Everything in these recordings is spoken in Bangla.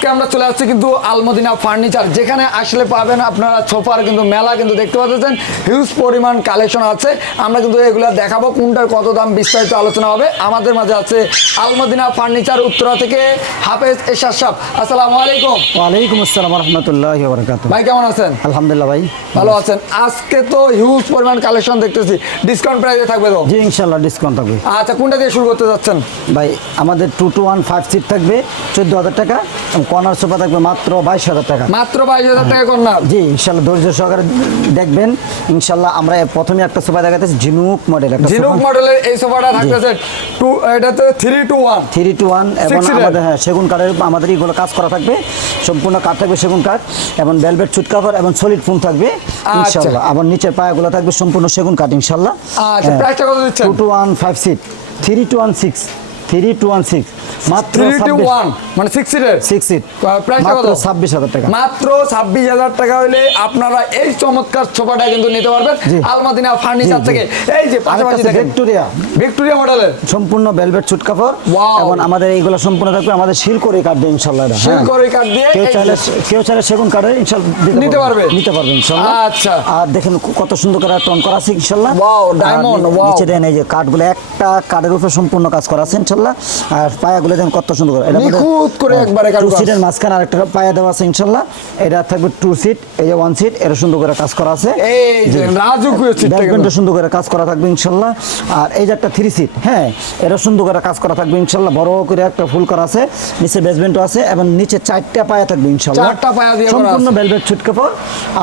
আজকে আমরা চলে আসছি কিন্তু আলমদিনা ফার্নিচার, যেখানে আসলে পাবেন আপনারা সোফার কিন্তু মেলা কিন্তু দেখতে পাচ্ছেন, হিউজ পরিমাণ কালেকশন আছে। আমরা কিন্তু এগুলো দেখাবো, কোনটার কত দাম বিস্তারিত আলোচনা হবে। আমাদের মাঝে আছে আলমদিনা ফার্নিচার উত্তরা থেকে হাফেজ এরশাদ সাহেব। আসসালামু আলাইকুম। ওয়ালাইকুম আসসালাম রাহমাতুল্লাহি ওয়া বারাকাতুহু। ভাই কেমন আছেন? আলহামদুলিল্লাহ ভাই ভালো আছেন। আজকে তো হিউজ পরিমাণ কালেকশন দেখতেছি, ডিসকাউন্ট প্রাইসে থাকবে তো? জি ইনশাআল্লাহ ডিসকাউন্ট থাকবে। আচ্ছা, কোনটা দিয়ে শুরু করতে যাচ্ছেন ভাই আমাদের 2 to 1 5 সিট থাকবে 14,000 টাকা, এবং কর্নার সোফা থাকবে মাত্র 22,000 টাকা। মাত্র 22,000 টাকা কর্নার? জি ইনশাআল্লাহ ধৈর্য সহকারে দেখবেন। ইনশাআল্লাহ আমরা প্রথমে একটা সোফা দেখাতেছি ঝিনুক মডেল, একটা ঝিনুক মডেলের এই সোফাটা থাকতেছে এটাতে 3 to 1 এবং আমাদের সেগুন কাঠের আমাদের এইগুলো কাজ করা থাকবে, সম্পূর্ণ কাঠ থাকবে সেগুন কাঠ, এবং ভেলভেট সুট কাভার এবং সলিড ফোম থাকবে ইনশাআল্লাহ। আবার নিচের পায়াগুলো থাকবে সম্পূর্ণ সেগুন কাঠ ইনশাআল্লাহ। আচ্ছা, প্রাইসটা কত দিচ্ছেন? 2 to 1 5 সিট 3 to 1 6 মাত্র মানে 6 সিটের 6 সিট প্রাইসটা কত? 26,000 টাকা। মাত্র 26,000 টাকা হলে আপনারা এই চমৎকার সোফাটা কিন্তু নিতে পারবেন আলমদিনা ফার্নিচার থেকে। এই যে পাশাপাশি দেখেন ভিক্টোরিয়া মডেলের সম্পূর্ণ ভেলভেট সুট কাপড়, এবং আমাদের এইগুলো সম্পূর্ণ থাকবে আমাদের শিলকড়ি কাঠ দিয়ে ইনশাআল্লাহ। শিলকড়ি কাঠ দিয়ে কেউ চাইলে সেগুন কাঠের ইনশাআল্লাহ নিতে পারবে ইনশাআল্লাহ। আচ্ছা, আর দেখেন কত সুন্দর করে টন করা আছে ইনশাআল্লাহ। Wow, diamond, wow. নিচে দেন এই যে কাঠগুলো একটা কাঠের উপরে সম্পূর্ণ কাজ করা আছে ইনশাআল্লাহ। আর পায়াগুলো দেখেন কত সুন্দর করে, এটা নিখুঁত করে একবারে কাজ। 2 সিটের মাঝখানে আরেকটা পায়া দেওয়া আছে ইনশাআল্লাহ। এটা থাকবে 2 সিট, এই যে 1 সিট, এটা সুন্দর করে কাজ করা আছে। এই যে রাজকীয় সিটটা কিন্তু সুন্দর করে কাজ করা থাকবে ইনশাআল্লাহ। আর এই যে একটা 3 সিট, হ্যাঁ এটা সুন্দর করে কাজ করা থাকবে ইনশাআল্লাহ। বড় করে একটা ফুল করা আছে, নিচে বেসমেন্টও আছে, এবং নিচে 4টা পায়া থাকবে ইনশাআল্লাহ। 4টা পায়া দিয়ে সম্পূর্ণ ভেলভেট সুট কাপড়,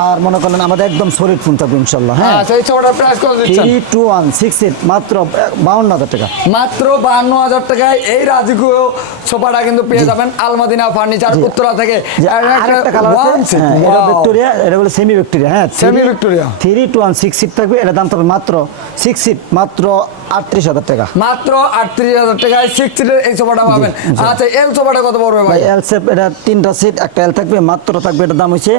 আর মনে করেন আমাদের একদম সলিড ফোম থাকবে ইনশাআল্লাহ। হ্যাঁ আচ্ছা, এই সোফাটার প্রাইস কত দিচ্ছেন? 3 to 1 6 সিট মাত্র 52,000 টাকা। মাত্র 52,000 টাকায় এই রাজকীয় সোফাটা কিন্তু পেয়ে যাবেন আলমদিনা ফার্নিচার উত্তরা থেকে। আরেকটা কালার আছে, এটা ভিক্টোরিয়া, এটা হলো সেমি ভিক্টোরিয়া। হ্যাঁ সেমি ভিক্টোরিয়া 3 to 1 6 সিট থাকবে, এটা দাম থাকবে মাত্র 6 সিট মাত্র 38,000 টাকা। মাত্র 38,000 টাকায় 6 সিটের এই সোফাটা পাবেন। আচ্ছা, এল সোফাটা কত পড়বে ভাই? এল শেপ, এটা 3টা সিট, একটা এল থাকবে, মাত্র থাকবে এটার দাম হইছে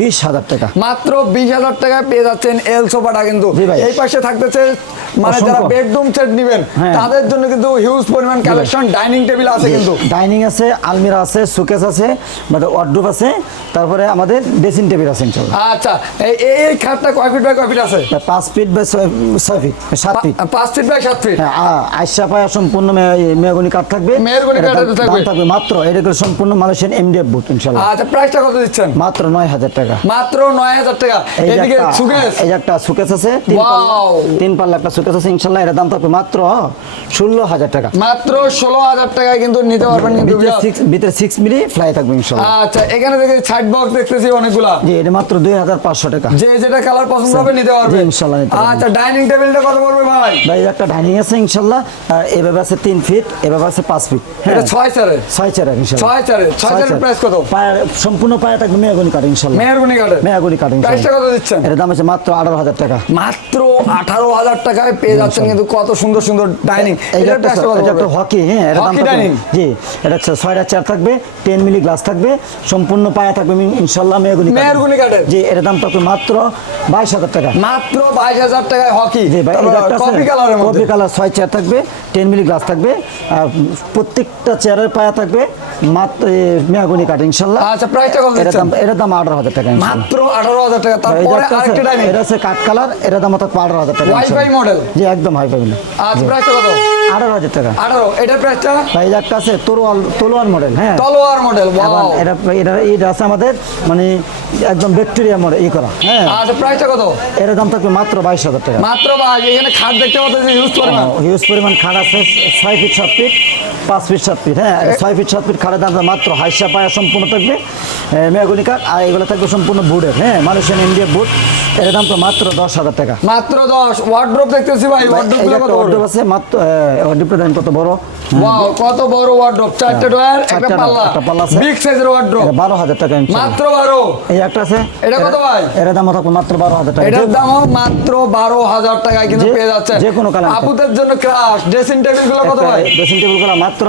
20,000 টাকা। মাত্র 20,000 টাকায় পেয়ে যাচ্ছেন এল সোফাটা কিন্তু। এই পাশে থাকতেছে মানে যারা বেডরুম সেট নেবেন তাদের জন্য কিন্তু হিউজ পরিমাণ কালেকশন। ডাইনিং টেবিল আছে, কিন্তু ডাইনিং আছে, আলমিরা আছে, সুকেস আছে, মানে ওয়ার্ডরোব আছে, তারপরে আমাদের ড্রেসিং টেবিল আছে ইনশাআল্লাহ। আচ্ছা, এই খাটটা কয় ফিট বাই কয় ফিট আছে? 5 feet by 6 feet 7 feet 5 feet by 7 feet. আয়শা পায়া সম্পূর্ণ মেহগনি কাঠ থাকবে, মেহগনি কাঠ থাকবে মাত্র, এটা সম্পূর্ণ মালয়েশিয়ান এমডিএফ বুট ইনশাআল্লাহ। আচ্ছা, প্রাইসটা কত দিচ্ছেন? মাত্র 9,000 টাকা। মাত্র 9,000 টাকা। এদিকে সুকেস, এই একটা সুকেস আছে, 3 পাল্লা একটা সুকেস আছে ইনশাআল্লাহ, এটা দাম থাকবে মাত্র 16,000 টাকা। মাত্র 16,000 টাকায় কিন্তু নিতে পারবেন। কিন্তু ভিতরে 6 মিলি ফ্লাই থাকবে ইনশাআল্লাহ। আচ্ছা, এখানে দেখে সাইড বক্স দেখতেছি অনেকগুলা। জি, এটা মাত্র 2,500 টাকা। যে যেটা কালার পছন্দ হবে নিতে পারবে ইনশাআল্লাহ। আচ্ছা, ডাইনিং টেবিলটা কত পড়বে ভাই? ভাই একটা ডাইনিং আছে ইনশাআল্লাহ, এভাবে আছে 3 ফিট, এভাবে আছে 5 ফিট। এটা 6 চারে 6 চারে ইনশাআল্লাহ। 6 চারের প্রাইস কত? পায়া সম্পূর্ণ পায়া থাকবে মেহগনি কাঠ ইনশাআল্লাহ। মেহগনি কাঠ ইনশাআল্লাহ। প্রাইসটা কত দিচ্ছেন? এর দাম আছে মাত্র 18,000 টাকা। মাত্র 18,000 টাকায় পেয়ে যাচ্ছেন কিন্তু কত সুন্দর সুন্দর ডাইনিং। এটা একটা হকি, হ্যাঁ এটা দাম ডাইনিং। জি, এটা 6টা চেয়ার থাকবে, 10 মিলি গ্লাস থাকবে, সম্পূর্ণ পায়া থাকবে ইনশাআল্লাহ মেহগনি কাঠের। জি, এর দাম থাকবে মাত্র 22,000 টাকা। মাত্র 22,000 টাকায় হকি। জি ভাই, কফি কালারের মধ্যে, কফি কালার 6 চেয়ার থাকবে, 10 মিলি গ্লাস থাকবে, আর প্রত্যেকটা চেয়ারের পায়া থাকবে মাত্র মেহগনি কাঠ ইনশাআল্লাহ। আচ্ছা, প্রাইসটা কত দিচ্ছেন? এর দাম 18,000 টাকা। মাত্র 18,000 টাকা। তারপরে আরেকটা ডাইনিং, এটা আছে কাঠ কালার, এর দাম থাকবে 18,000 টাকা। Wifi model. জি, একদম হাইফাই। আচ্ছা, প্রাইসটা কত? 18,000 টাকা। 18। এটার প্রাইসটা ভাই একটা আছে তলোয়ার মডেল। হ্যাঁ, তলোয়ার মডেল। ওয়াও, এটা আছে আমাদের মানে একদম ভিক্টোরিয়া মডেল করা। হ্যাঁ, আচ্ছা, প্রাইসটা কত? এর দাম থাকবে মাত্র 22,000 টাকা। মাত্র 22। এখানে খাট দেখতে পাচ্ছেন হিউজ পরিমাণ খাট আছে, 6 ফিট 7 ফিট 5 ফিট 7 ফিট। হ্যাঁ, 6 ফিট 7 ফিট খাটের দাম মাত্র হাইসা পায়া সম্পূর্ণ থাকবে মেহগনি কাঠ, আর এগুলো থাকবে সম্পূর্ণ বুটের। হ্যাঁ, মালয়েশিয়ান এমডিএফ বুট, এর দাম তো মাত্র 10,000 টাকা। মাত্র 10। ওয়ার্ডরোব দেখতেছি ভাই, ওয়ার্ডরোব আছে মাত্র ওয়ার্ডরোবটা দেন কত বড়। ওয়াও, কত বড় ওয়ার্ডরোব। 4টা ডয়ার, একটা পাল্লা আছে, বিগ সাইজের ওয়ার্ডরোব। 12,000 টাকা মাত্র 12। এই একটা আছে, এটা কত ভাই? এর দাম থাকবে মাত্র 12,000 টাকা। এটার দাম মাত্র 12,000 টাকায় কিন্তু পেয়ে যাচ্ছে। যে কোনো কালার। আপুদের জন্য ক্রাশ ড্রেসিং টেবিল গুলো কত ভাই? ড্রেসিং টেবিল গুলো মাত্র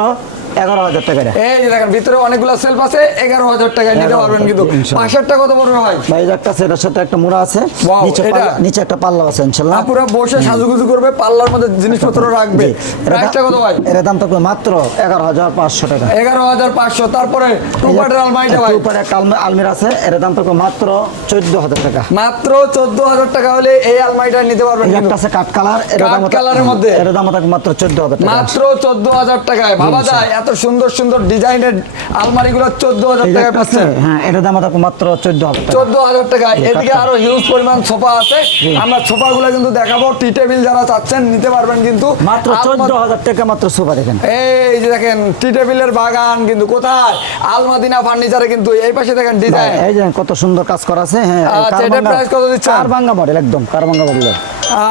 11,000 টাকা এটা। এই যে দেখেন ভিতরে অনেকগুলো সেলফ আছে, 11,000 টাকায় নিতে 11,000 পারবেন কিন্তু। ইনশাআল্লাহ। পাশেরটা কত পড়বে ভাই? ভাই এই যে একটা আছে, এটার সাথে একটা মোড়া আছে, Wow, এটা? নিচে একটা পাল্লা আছে ইনশাআল্লাহ। পুরো বসে সাজুগুজু করবে, পাল্লার মধ্যে জিনিসপত্র রাখবে। জি। প্রাইসটা কত ভাই? এর দাম থাকবে মাত্র 11,500 টাকা। 11,500। তারপরে টু পার্টের আলমারিটা ভাই? টু পার্ট একটা আলমিরা আছে, এর দাম থাকবে মাত্র 14,000 টাকা। মাত্র 14,000 টাকা হলে এই আলমারিটা নিতে পারবেন এই কিন্তু। একটা আছে কাঠ কালার, কাঠ কালারের মধ্যে? এর দাম থাকবে মাত্র 14,000 টাকা। মাত্র 14,000 টাকায় ভাবা যায় এত সুন্দর সুন্দর ডিজাইনের আলমারিগুলো 14,000 এই যে টাকায় একটা আছে, পাচ্ছেন। হ্যাঁ এর দাম থাকবে মাত্র 14,000 টাকা। 14,000 টাকায়। এদিকে আরো হিউজ পরিমাণ সোফা আছে, আমরা সোফাগুলো কিন্তু দেখাবো। টি টেবিল যারা চাচ্ছেন নিতে পারবেন কিন্তু। মাত্র 14,000 টাকা মাত্র সোফা দেখেন। এই যে দেখেন টি টেবিলের বাগান কিন্তু কোথায়? আলমাদিনা ফার্নিচারে কিন্তু। এই পাশে দেখেন ডিজাইন। এই যে কত সুন্দর কাজ করা আছে, হ্যাঁ আচ্ছা, এটার price কত দিচ্ছেন? কারবাঙ্গা মডেল, একদম কারবাঙ্গা মডেল।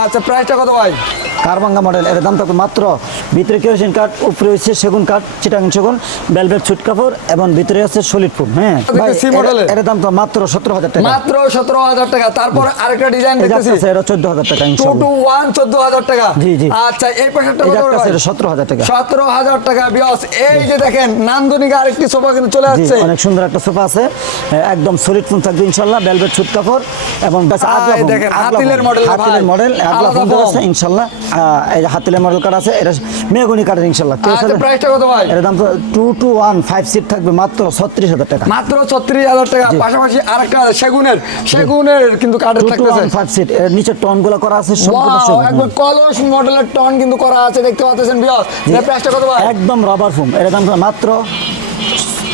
আচ্ছা, প্রাইসটা কত ভাই? কারবাঙ্গা মডেল, এর দাম থাকবে মাত্র, ভিতরে কেরোসিন কাঠ, উপরে হচ্ছে সেগুন কাঠ, চিটাগাং সেগুন, ভেলভেট সুট কাপড় এবং ভিতরে আছে সলিড ফুম। হ্যাঁ ভাই, সি মডেলের? এর দাম তো মাত্র 17,000 টাকা। মাত্র 17,000 টাকা। তারপর আরেকটা ডিজাইন এই যে দেখতেছি, একটা আছে, এটা 14,000 টাকা 2 ইনশাআল্লাহ। to 1 14,000 টাকা। জি, জি। আচ্ছা, এই পাশেরটা এই কত যে একটা ভাই? আছে, এটা 17,000 টাকা। 17,000 টাকা বিয়স। এই যে দেখেন নান্দনিক আরেকটি সোফা কিন্তু চলে জি, আসছে। অনেক সুন্দর একটা সোফা আছে, একদম সলিড ফুম থাকবে ইনশাআল্লাহ, ভেলভেট সুট কাপড় এবং বাস আগলা এই ফুম, দেখেন, আগলা হাতিলের ফুম, মডেল ভাই। হাতিলের মডেল, আগলা আলাদা ফুম ফর্ম। আছে ইনশাআল্লাহ। এই যে হাতিলের মডেল কাঠ আছে, এটা মেহগনি কাঠের ইনশাআল্লাহ। আচ্ছা, প্রাইসটা কত ভাই? এর দাম তো 2 to 1 5 সিট থাকবে মাত্র 36,000 টাকা। মাত্র 36,000 টাকা। পাশাপাশি আরেকটা আছে সেগুনের কিন্তু কাঠের 2 to থাকতেছে। 1 5 সিট, এর নিচে টন গুলো করা আছে সম্পূর্ণ ওয়াও, সেগুন। একবার কলস মডেলের টন কিন্তু করা আছে, দেখতে পাচ্ছেন বিয়স। এর প্রাইসটা কত ভাই? একদম রাবার ফুম, এর দাম মাত্র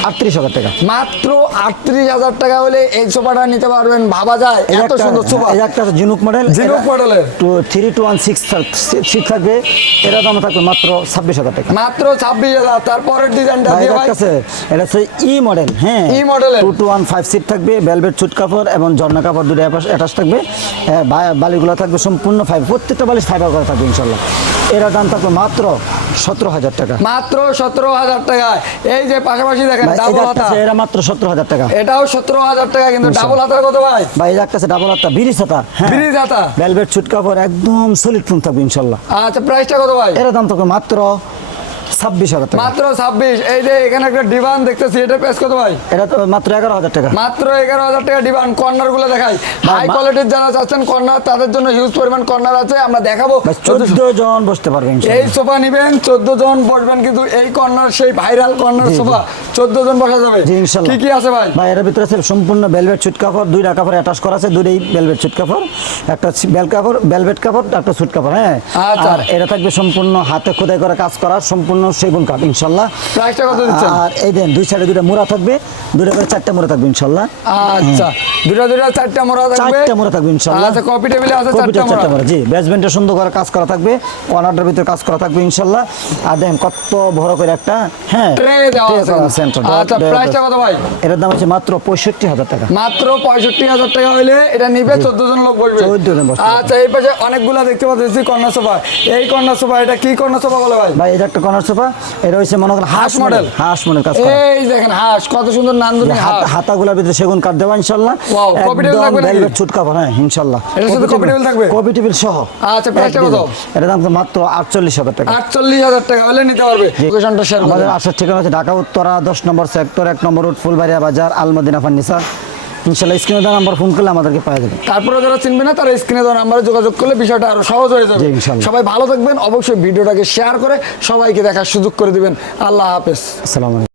38,000 টাকা। মাত্র 38,000 টাকা হলে এই সোফাটা নিতে পারবেন। ভাবা যায় এই এত একটা- সুন্দর সোফা। এই একটা জিনুক মডেল, জিনুক মডেলের 3 to 1 6 সিট থাকবে, এর দাম থাকবে মাত্র 26,000 টাকা। মাত্র 26,000। তারপরের ডিজাইনটা ভাই, দিয়ে এটা ভাই? আছে, এটা হচ্ছে ই মডেল, হ্যাঁ ই মডেলের? 2 to 1 5 সিট থাকবে, ভেলভেট সুট কাপড় এবং ঝর্ণা কাপড় দুটো অ্যাটাচ থাকবে, বালিগুলো থাকবে সম্পূর্ণ ফাইবার, প্রত্যেকটা বালিশ ফাইবার করা থাকবে ইনশাল্লাহ। এর দাম থাকবে মাত্র 17,000 টাকা। মাত্র 17,000 টাকায়। এই যে পাশাপাশি দেখেন ভাই, ডাবল এটা হাতা, আছে, এরা মাত্র 17,000 টাকা। এটাও 17,000 টাকা কিন্তু। ডাবল হাতার কত ভাই? ভাই, এই একটা আছে ডাবল হাতা, ব্রিজ হাতা, হ্যাঁ ব্রিজ হাতা। ভেলভেট সুট কাপড়, একদম সলিড ফুম থাকবে ইনশাল্লাহ। আচ্ছা, প্রাইসটা কত ভাই? এর দাম থাকবে মাত্র 26,000 টাকা। মাত্র 26। এই যে এখানে একটা ডিভান দেখতেছি, এটার প্রাইস কত ভাই? এটা তো মাত্র 11,000 টাকা। মাত্র 11,000 টাকা ডিভান। কর্নার গুলো দেখাই, হাই কোয়ালিটির যারা চাচ্ছেন কর্নার, তাদের জন্য হিউজ পরিমাণ কর্নার আছে, আমরা দেখাবো। ভাই, 14 জন বসতে পারবে এই ইনশাল্লাহ। সোফা নিবেন, 14 জন বসবেন কিন্তু। এই কর্নার সেই ভাইরাল কর্নার সোফা, 14 জন বসা যাবে। জি ইনশাল্লাহ। কি কি আছে ভাই? ভাই, এর ভিতরে আছে সম্পূর্ণ ভেলভেট সুট কাপড়, দুইটা কাপড় অ্যাটাচ করা আছে, দুইটাই ভেলভেট সুট কাপড়, একটা ভেলভেট কাপড়, একটা সুট কাপড়, হ্যাঁ। আচ্ছা। আর এটা থাকবে সম্পূর্ণ হাতে খোদাই করে কাজ করা, সম্পূর্ণ সেগুন কাঠ ইনশাল্লাহ। প্রাইসটা কত দিচ্ছেন? আর এই দেন দুই সাইডে দুইটা মোড়া থাকবে, দুইটা করে 4টা মোড়া থাকবে ইনশাল্লাহ। আচ্ছা, দুটা 4টা মোড়া থাকবে। 4টা মোড়া থাকবে ইনশাল্লাহ। আচ্ছা, কপি টেবিলে আছে 4টা মোড়া। 4টা মোড়া, জি। বেসমেন্টে সুন্দর করে কাজ করা থাকবে, কর্নারটার ভিতরে কাজ করা থাকবে ইনশাল্লাহ। আর দেখেন কত বড় করে একটা, হ্যাঁ ট্রে দেওয়া tray আছে। করা center, আচ্ছা, প্রাইসটা কত ভাই? এর দাম হচ্ছে মাত্র 65,000 টাকা। মাত্র 65,000 টাকা হইলে এটা নিবে 14 জন লোক বসবে। 14 জন বসবে। আচ্ছা, এই পাশে অনেকগুলা দেখতে পাচ্ছি কর্নার সোফা। এই কর্নার সোফা, এটা কি কর্নার সোফা বলে ভাই? ভাই, এটা একটা কর্নার সোফা, এটা হচ্ছে মনে করেন হাঁস মডেল, হাঁস মডেল কাজ করা। এই দেখেন হাঁস, কত সুন্দর নান্দনিক হাঁস। হাতাগুলোর ভিতরে সেগুন কাঠ দেওয়া ইনশাল্লাহ। Wow, coffee table থাকবে নাকি? ভেলভেট সুট কাপড়, হ্যাঁ ইনশাল্লাহ। এটার সাথে coffee table থাকবে? কপি টেবিল সহ। আচ্ছা, প্রাইসটা কত? এর দাম তো মাত্র 48,000 টাকা। 48,000 টাকা হলে নিতে পারবে। লোকেশনটা শেয়ার করে আমাদের দিন। আসার ঠিকানা হচ্ছে ঢাকা উত্তরা 10 নম্বর সেক্টর, 1 নম্বর রোড, ফুলবাড়িয়া বাজার, আলমদিনা ফার্নিচার। ইনশাল্লাহ স্ক্রিনে দেওয়া নাম্বার ফোন করলে আমাদেরকে পাওয়া যাবে। তারপরে যারা চিনবে না তারা স্ক্রিনে দেওয়া নাম্বারে যোগাযোগ করলে বিষয়টা আরো সহজ হয়ে যাবে। জি, ইনশাল্লাহ। সবাই ভালো থাকবেন, অবশ্যই ভিডিওটাকে শেয়ার করে সবাইকে দেখার সুযোগ করে দিবেন। আল্লাহ হাফেজ। আসসালামু আলাইকুম।